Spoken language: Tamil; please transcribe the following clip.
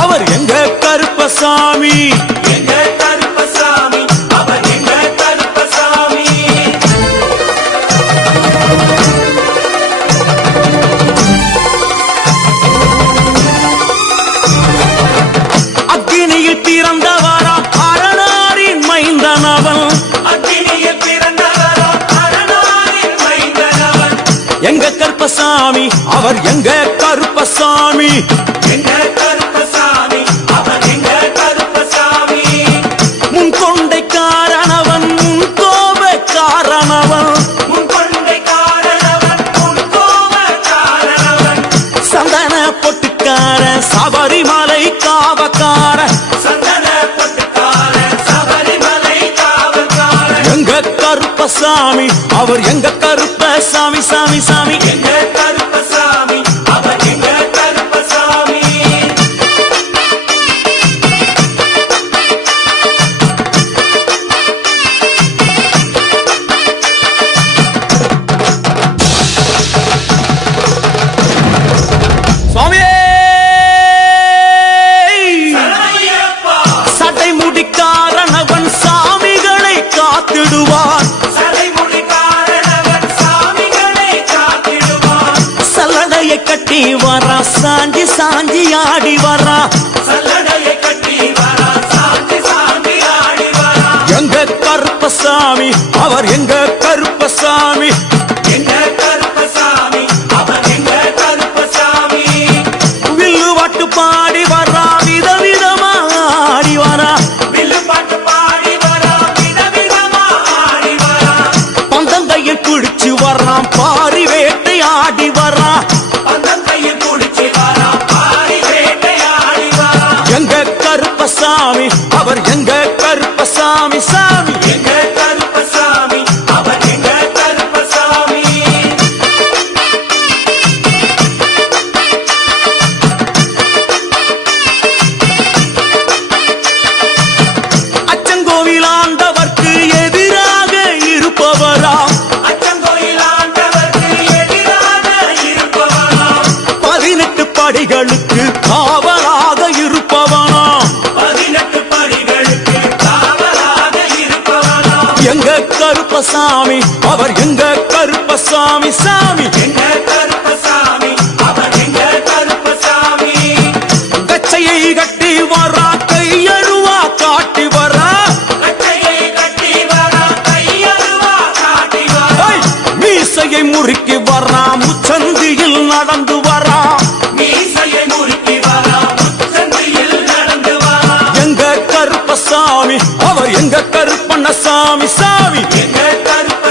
அவர் எங்க கருப்பசாமி. எங்க கருப்பசாமி அவர் எங்க கருப்பசாமி. அக்கினியில் பிறந்தவரா அரணாரின் மைந்தனவன். அக்கினியில் பிறந்தவரா அரணாரின் மைந்தனவன். எங்க கருப்பசாமி அவர் எங்க கருப்பசாமி. எங்க கருப்பசாமி அவர் எங்க கருப்பசாமி. முன் கொண்டை காரணவன் முன் கோப காரணவன். முன் கொண்டை காரணவன் முன் கோப காரணவன். சந்தன பொட்டுக்கார சபரிமலை காவக்கார. சந்தன பொட்டுக்கார சபரிமலை காவல்கார. எங்க கருப்பசாமி அவர் எங்க கருப்பசாமி சாமி சாமி. எங்க கருப்பசாமி அவர் எங்க கருப்பசாமி. சுவாமியே சரணமையப்பா. சடைமுடிக்காரனவன் சாமிகளை காத்திடுவான். சடைமுடி காரணவன் சாமிகளை காத்திடுவான். சல்லடையை கட்டி வரா சாஞ்சி சாஞ்சி ஆடி வரா. சல்லடையை கட்டி வரா சாந்தி சாந்தி ஆடி வரா. எங்க கருப்பசாமி அவர் எங்க கருப்பசாமி. எங்க கருப்பசாமி அவர் எங்க கருப்பசாமி. வில்லு வாட்டு பாடி வரா விதவிதமா ஆடி வரா. வில்லு பாட்டு பாடி வரா விதவிதமா ஆடி வரா. பந்தங்கையில் குடிச்சு வர்றான் பாரி வேட்டை ஆடி வரா. பந்தங்கையில் குடிச்சு வரா பாரி வேட்டையாடி வரா. எங்க கருப்பசாமி அவர் எங்க கருப்பசாமி சாமி. எங்க கருப்பசாமி அவர் எங்க கருப்பசாமி. அச்சங்கோவில் ஆண்டவர்க்கு எதிராக இருப்பவராம். அச்சங்கோயில் ஆண்டவர்க்கு எதிராக இருப்பவனாம். 18 படிகளுக்கு காவலாக இருப்பவனாம். 18 படிகளுக்கு காவலாக இருப்பவனாம். எங்க கருப்பசாமி அவர் எங்க கருப்பசாமி சாமி. எங்க கருப்பசாமி அவர் எங்க கருப்பசாமி. கச்சையை கட்டி வரா கையழுவா காட்டி வரா. கட்டையை கட்டி வரா கையருவா காட்டி வரா. ஐ! மீசையை முறுக்கி வரா முச்சந்தியில் நடந்து வரா. மீசையை முறுக்கி வரா முச்சந்தியில் நடந்து வரா. எங்க கருப்பசாமி அவர் எங்க கருப்பண்ணசாமி சாமி. எங்க கருப்பசாமி